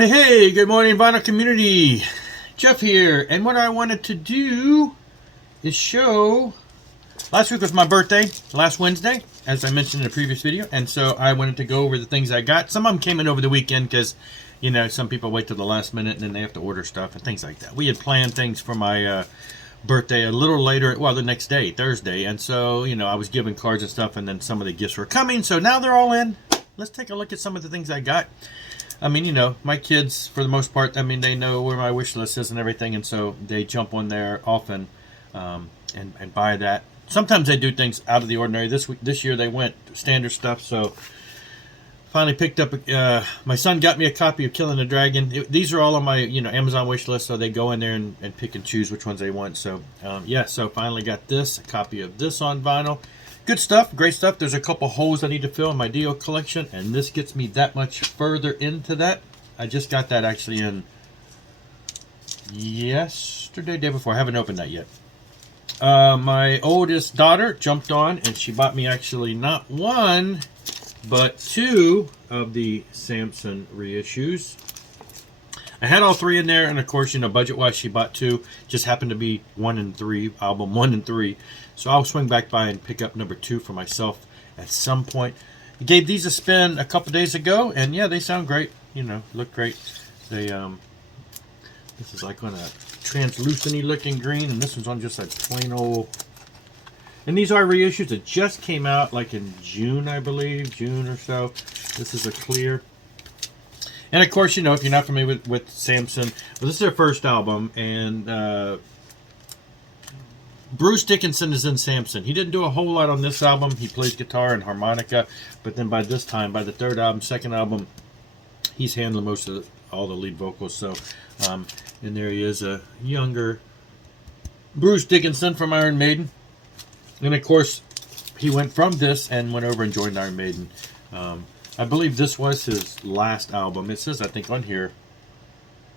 Hey, good morning, vinyl community. Jeff here, and what I wanted to do is show. Last week was my birthday, last Wednesday, as I mentioned in a previous video, and so I wanted to go over the things I got. Some of them came in over the weekend because, you know, some people wait till the last minute and then they have to order stuff and things like that. We had planned things for my birthday a little later, well, the next day, Thursday, and so, you know, I was giving cards and stuff, and then some of the gifts were coming, so now they're all in. Let's take a look at some of the things I got. I mean, you know, my kids, for the most part, I mean, they know where my wish list is and everything, and so they jump on there often and buy that. Sometimes they do things out of the ordinary. This year they went standard stuff, so finally picked up, my son got me a copy of Killing the Dragon. These are all on my, you know, Amazon wish list, so they go in there and pick and choose which ones they want. So, yeah, so finally got this, a copy of this on vinyl. Good stuff, great stuff. There's a couple holes I need to fill in my Dio collection, and this gets me that much further into that. I just got that actually in yesterday, day before. I haven't opened that yet. My oldest daughter jumped on, and she bought me actually not one, but two of the Samson reissues. I had all three in there, and of course, you know, budget-wise, she bought two. Just happened to be 1 and 3, album 1 and 3. So I'll swing back by and pick up number 2 for myself at some point. I gave these a spin a couple days ago, and yeah, they sound great. You know, look great. They this is like on a translucent looking green, and this one's on just a plain old. And these are reissues that just came out like in June, I believe, June or so. This is a clear. And of course, you know, if you're not familiar with Samson, well, this is their first album, and Bruce Dickinson is in Samson. He didn't do a whole lot on this album. He plays guitar and harmonica, but then by this time, by the third album, second album, he's handling most of all the lead vocals. So, and there he is, a younger Bruce Dickinson from Iron Maiden. And of course, he went from this and went over and joined Iron Maiden. I believe this was his last album. It says, I think, on here. It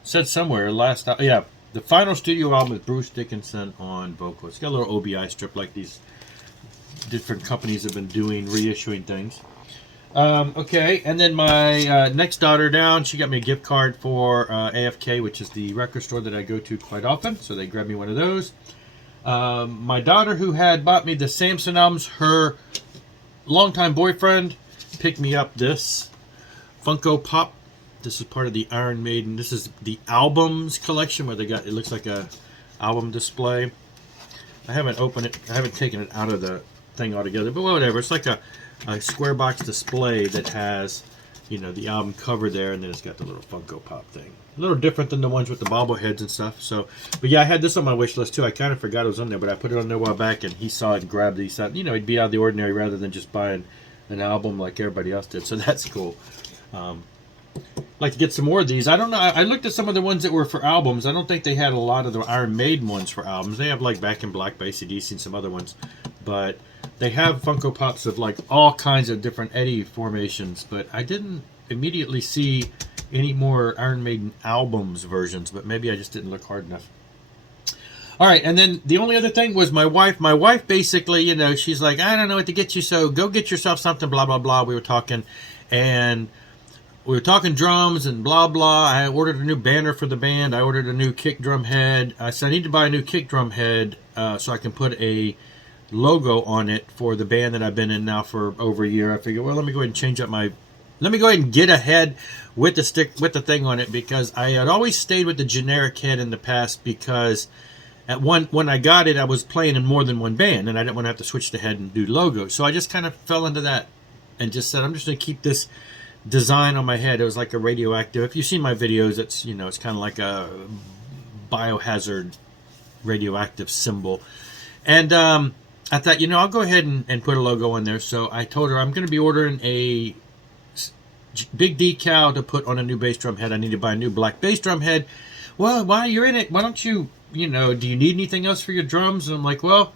said somewhere, yeah, the final studio album with Bruce Dickinson on vocals. It's got a little OBI strip like these different companies have been doing, reissuing things. Okay, and then my next daughter down, she got me a gift card for AFK, which is the record store that I go to quite often. So they grabbed me one of those. My daughter, who had bought me the Samson albums, her longtime boyfriend picked me up this Funko Pop. This is part of the Iron Maiden. This is the albums collection where they got, it looks like a album display. I haven't opened it. I haven't taken it out of the thing altogether, but whatever. It's like a square box display that has, you know, the album cover there, and then it's got the little Funko Pop thing. A little different than the ones with the bobbleheads and stuff. So, but yeah, I had this on my wish list too. I kind of forgot it was on there, but I put it on there a while back, and he saw it and grabbed these. You know, he'd be out of the ordinary rather than just buying an album like everybody else did. So that's cool. Like to get some more of these. I don't know. I looked at some of the ones that were for albums. I don't think they had a lot of the Iron Maiden ones for albums. They have like Back in Black by AC/DC and some other ones, but they have Funko Pops of like all kinds of different Eddie formations. But I didn't immediately see any more Iron Maiden albums versions. But maybe I just didn't look hard enough. All right, and then the only other thing was my wife. My wife basically, you know, she's like, I don't know what to get you, so go get yourself something, blah, blah, blah. We were talking, and we were talking drums and blah, blah. I ordered a new banner for the band. I ordered a new kick drum head. I said, I need to buy a new kick drum head so I can put a logo on it for the band that I've been in now for over a year. I figured, well, let me go ahead and change up let me go ahead and get a head with the with the thing on it, because I had always stayed with the generic head in the past, because when I got it, I was playing in more than one band, and I didn't want to have to switch the head and do logos. So I just kind of fell into that and just said, I'm just going to keep this design on my head. It was like a radioactive. If you've seen my videos, it's, you know, it's kind of like a biohazard radioactive symbol. And I thought, you know, I'll go ahead and put a logo on there. So I told her I'm going to be ordering a big decal to put on a new bass drum head. I need to buy a new black bass drum head. Well, while you're in it, why don't you, you know, do you need anything else for your drums? And I'm like, well,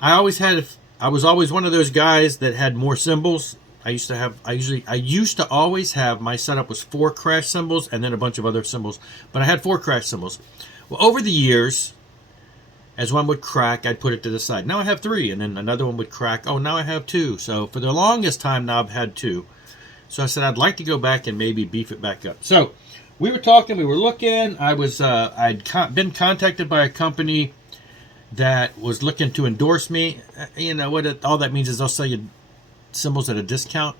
I was always one of those guys that had more cymbals. I used to always have, my setup was 4 crash cymbals and then a bunch of other cymbals, but I had 4 crash cymbals. Well, over the years, as one would crack, I'd put it to the side. Now I have 3, and then another one would crack. Oh, now I have 2. So for the longest time now I've had 2. So I said I'd like to go back and maybe beef it back up. So we were talking, we were looking. I'd been contacted by a company that was looking to endorse me. You know what? All that means is they'll sell you cymbals at a discount.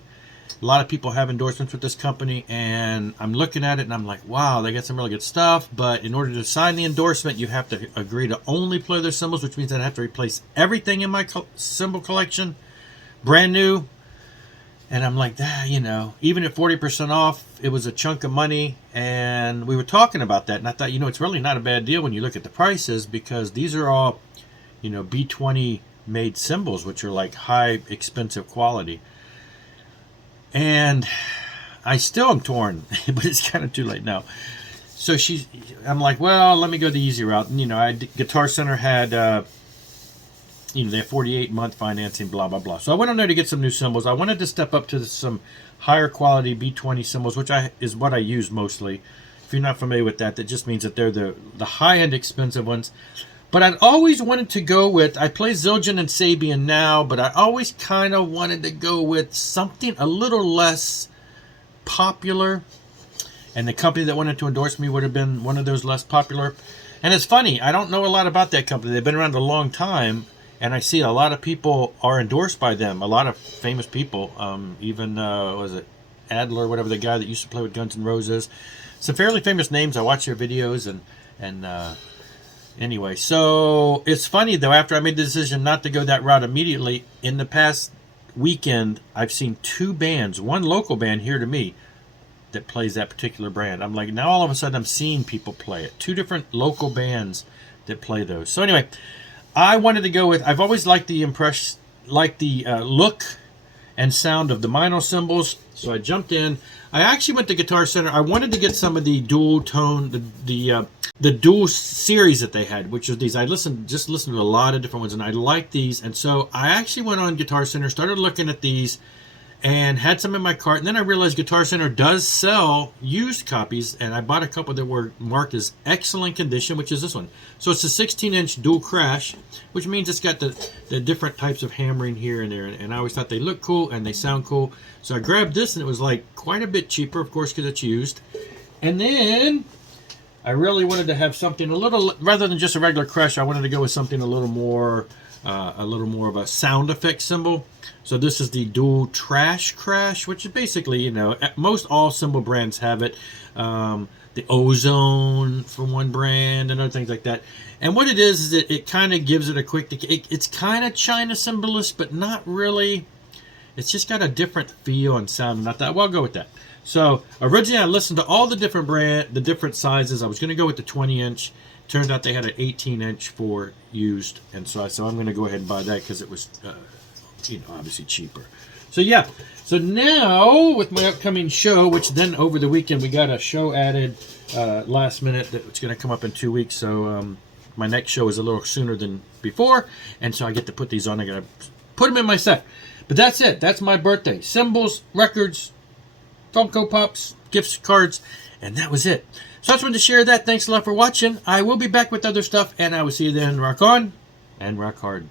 A lot of people have endorsements with this company, and I'm looking at it and I'm like, wow, they got some really good stuff. But in order to sign the endorsement, you have to agree to only play their cymbals, which means I'd have to replace everything in my cymbal collection, brand new. And I'm like, you know, even at 40% off, it was a chunk of money. And we were talking about that. And I thought, you know, it's really not a bad deal when you look at the prices, because these are all, you know, B20 made cymbals, which are like high expensive quality. And I still am torn, but it's kind of too late now. So I'm like, well, let me go the easy route. And, you know, Guitar Center had, you know, they have 48-month financing, blah, blah, blah. So I went on there to get some new cymbals. I wanted to step up to some higher quality B20 cymbals, which is what I use mostly. If you're not familiar with that, that just means that they're the high-end expensive ones. But I'd always wanted to go with, I play Zildjian and Sabian now, but I always kind of wanted to go with something a little less popular. And the company that wanted to endorse me would have been one of those less popular. And it's funny, I don't know a lot about that company. They've been around a long time, and I see a lot of people are endorsed by them. A lot of famous people, even, was it Adler, whatever, the guy that used to play with Guns N' Roses. Some fairly famous names. I watch their videos, and anyway, so it's funny, though, after I made the decision not to go that route immediately, in the past weekend, I've seen two bands, one local band here to me, that plays that particular brand. I'm like, now all of a sudden I'm seeing people play it. Two different local bands that play those. So anyway, I wanted to go with, I've always liked the look and sound of the Meinl cymbals, so I jumped in. I actually went to Guitar Center. I wanted to get some of the dual tone, the dual series that they had, which is these. I listened to a lot of different ones, and I like these. And so I actually went on Guitar Center, started looking at these, and had some in my cart. And then I realized Guitar Center does sell used copies, and I bought a couple that were marked as excellent condition, which is this one. So it's a 16-inch dual crash, which means it's got the different types of hammering here and there. And I always thought they look cool and they sound cool. So I grabbed this, and it was like quite a bit cheaper, of course, because it's used. And then I really wanted to have something a little, rather than just a regular crash, I wanted to go with something a little more of a sound effect cymbal. So this is the dual trash crash, which is basically, you know, most all cymbal brands have it. The Ozone from one brand and other things like that. And what it is it kind of gives it a quick, it's kind of China cymbalist, but not really. It's just got a different feel and sound, and I thought, well, I'll go with that. So originally I listened to all the different sizes. I was going to go with the 20-inch. Turned out they had an 18-inch for used, and so I'm going to go ahead and buy that because it was, you know, obviously cheaper. So yeah, so now with my upcoming show, which then over the weekend we got a show added last minute that's going to come up in 2 weeks. So my next show is a little sooner than before, and so I get to put these on. I got to put them in my set. But that's it. That's my birthday. Cymbals, records, Funko Pops, gift cards, and that was it. So I just wanted to share that. Thanks a lot for watching. I will be back with other stuff, and I will see you then. Rock on and rock hard.